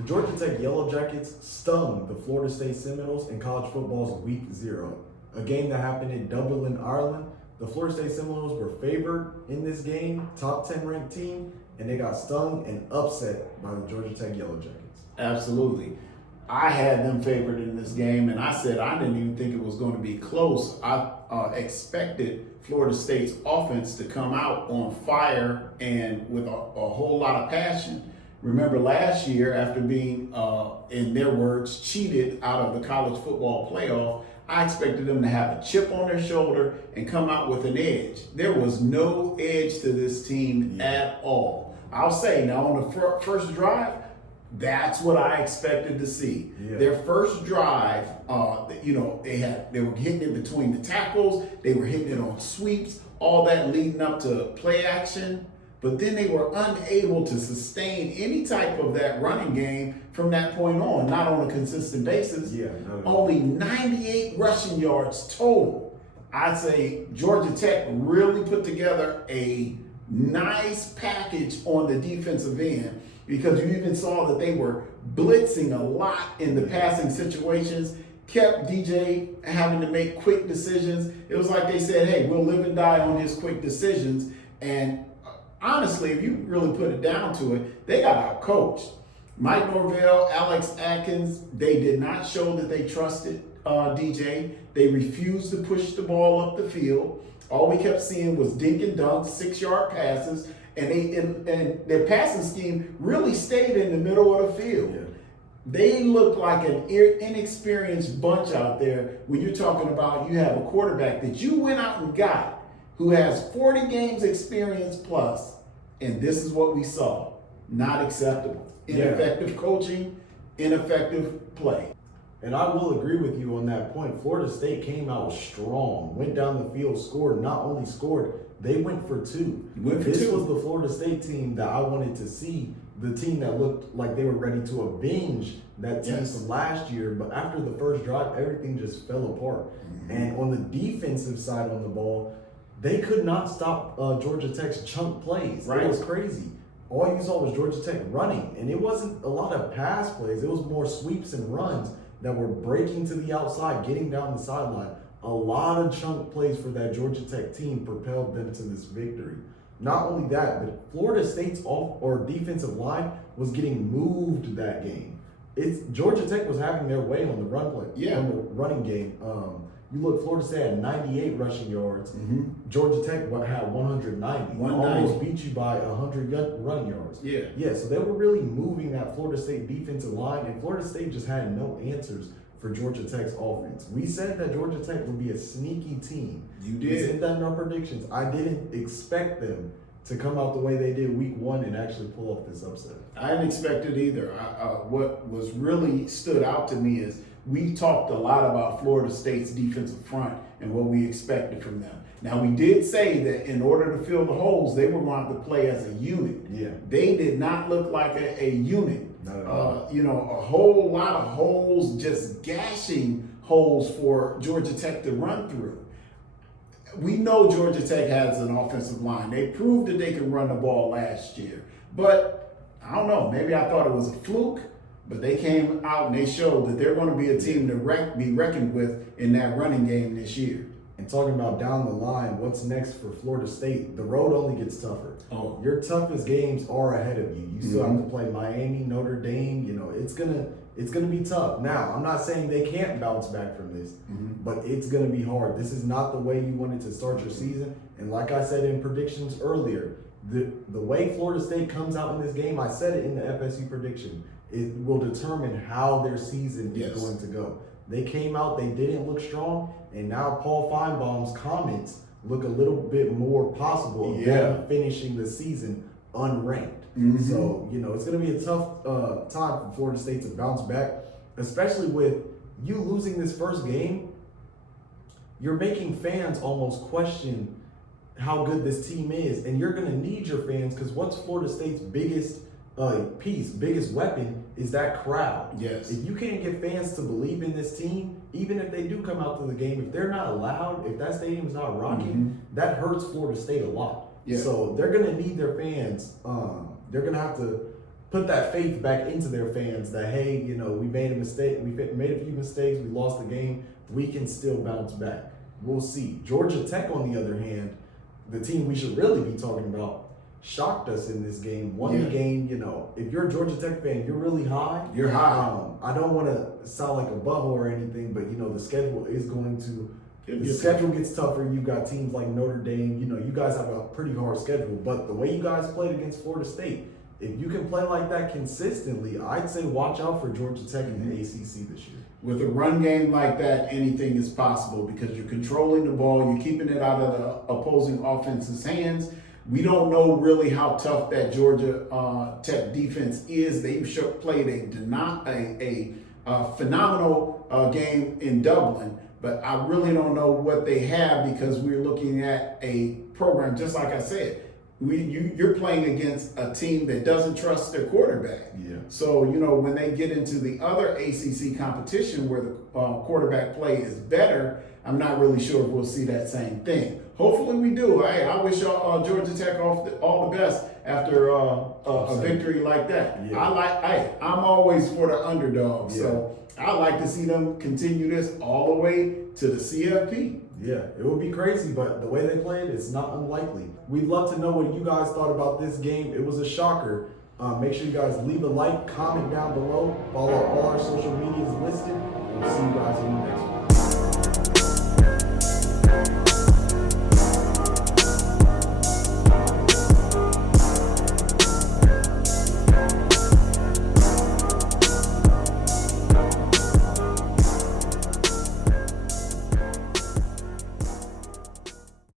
The Georgia Tech Yellow Jackets stung the Florida State Seminoles in college football's Week 0, a game that happened in Dublin, Ireland. The Florida State Seminoles were favored in this game, top 10 ranked team, and they got stung and upset by the Georgia Tech Yellow Jackets. Absolutely. I had them favored in this game, and I said I didn't even think it was going to be close. I expected Florida State's offense to come out on fire and with a whole lot of passion. Remember last year, after being, in their words, cheated out of the college football playoff, I expected them to have a chip on their shoulder and come out with an edge. There was no edge to this team at all. I'll say, now on the first drive, that's what I expected to see. Yeah. Their first drive, they were hitting it between the tackles, they were hitting it on sweeps, all that leading up to play action. But then they were unable to sustain any type of that running game from that point on, not on a consistent basis. Yeah, only 98 rushing yards total. I'd say Georgia Tech really put together a nice package on the defensive end, because you even saw that they were blitzing a lot in the passing situations, kept DJ having to make quick decisions. It was like they said, hey, we'll live and die on his quick decisions. And honestly, if you really put it down to it, they got out-coached. Mike Norvell, Alex Atkins, they did not show that they trusted DJ. They refused to push the ball up the field. All we kept seeing was dink and dunk, 6-yard passes, and their passing scheme really stayed in the middle of the field. Yeah. They looked like an inexperienced bunch out there when you're talking about you have a quarterback that you went out and got who has 40 games experience plus, and this is what we saw. Not acceptable. Ineffective coaching, ineffective play. And I will agree with you on that point. Florida State came out strong, went down the field, scored, not only scored, they went for two. This was the Florida State team that I wanted to see, the team that looked like they were ready to avenge that team from last year. But after the first drive, everything just fell apart. Mm-hmm. And on the defensive side on the ball, they could not stop Georgia Tech's chunk plays. Right. It was crazy. All you saw was Georgia Tech running, and it wasn't a lot of pass plays. It was more sweeps and runs that were breaking to the outside, getting down the sideline. A lot of chunk plays for that Georgia Tech team propelled them to this victory. Not only that, but Florida State's defensive line was getting moved that game. Georgia Tech was having their way on the on the running game. You look, Florida State had 98 rushing yards. Mm-hmm. Georgia Tech had 190. Almost beat you by 100 running yards. Yeah, so they were really moving that Florida State defensive line, and Florida State just had no answers for Georgia Tech's offense. We said that Georgia Tech would be a sneaky team. You did. We said that in our predictions. I didn't expect them to come out the way they did week 1 and actually pull off this upset. I didn't expect it either. What was really stood out to me is we talked a lot about Florida State's defensive front and what we expected from them. Now, we did say that in order to fill the holes, they were going to play as a unit. Yeah. They did not look like a unit. Not at all. A whole lot of holes, just gashing holes for Georgia Tech to run through. We know Georgia Tech has an offensive line. They proved that they could run the ball last year. But I don't know, maybe I thought it was a fluke. But they came out and they showed that they're going to be a team to be reckoned with in that running game this year. And talking about down the line, what's next for Florida State? The road only gets tougher. Oh. Your toughest games are ahead of you. You still have to play Miami, Notre Dame. It's gonna be tough. Now, I'm not saying they can't bounce back from this, but it's gonna be hard. This is not the way you wanted to start your season. And like I said in predictions earlier, the way Florida State comes out in this game, I said it in the FSU prediction, it will determine how their season is going to go. They came out, they didn't look strong, and now Paul Feinbaum's comments look a little bit more possible of them finishing the season unranked. Mm-hmm. So, it's going to be a tough time for Florida State to bounce back, especially with you losing this first game. You're making fans almost question how good this team is, and you're going to need your fans, because what's Florida State's biggest weapon is that crowd. Yes. If you can't get fans to believe in this team, even if they do come out to the game, if they're not loud, if that stadium's not rocking, that hurts Florida State a lot. Yeah. So they're going to need their fans. They're going to have to put that faith back into their fans that, hey, you know, we made a mistake, we made a few mistakes, we lost the game, we can still bounce back. We'll see. Georgia Tech, on the other hand, the team we should really be talking about, shocked us in this game, won the game. You know, if you're a Georgia Tech fan, you're really high. You're high. I don't want to sound like a butthole or anything, but, you know, the schedule is going to, the Yes. schedule gets tougher. You got teams like Notre Dame. You know, you guys have a pretty hard schedule, but the way you guys played against Florida State, if you can play like that consistently, I'd say watch out for Georgia Tech in the ACC this year. With a run game like that, anything is possible because you're controlling the ball, you're keeping it out of the opposing offense's hands. We don't know really how tough that Georgia Tech defense is. They've played a phenomenal game in Dublin, but I really don't know what they have because we're looking at a program, just like I said, you're playing against a team that doesn't trust their quarterback. Yeah. So, you know, when they get into the other ACC competition where the quarterback play is better, I'm not really sure if we'll see that same thing. Hopefully we do. I wish Georgia Tech all the best after a victory like that. Yeah. I'm always for the underdog. Yeah. So I like to see them continue this all the way to the CFP. Yeah, it would be crazy, but the way they played, it's not unlikely. We'd love to know what you guys thought about this game. It was a shocker. Make sure you guys leave a like, comment down below, follow all our social medias listed, and we'll see you guys in the next one.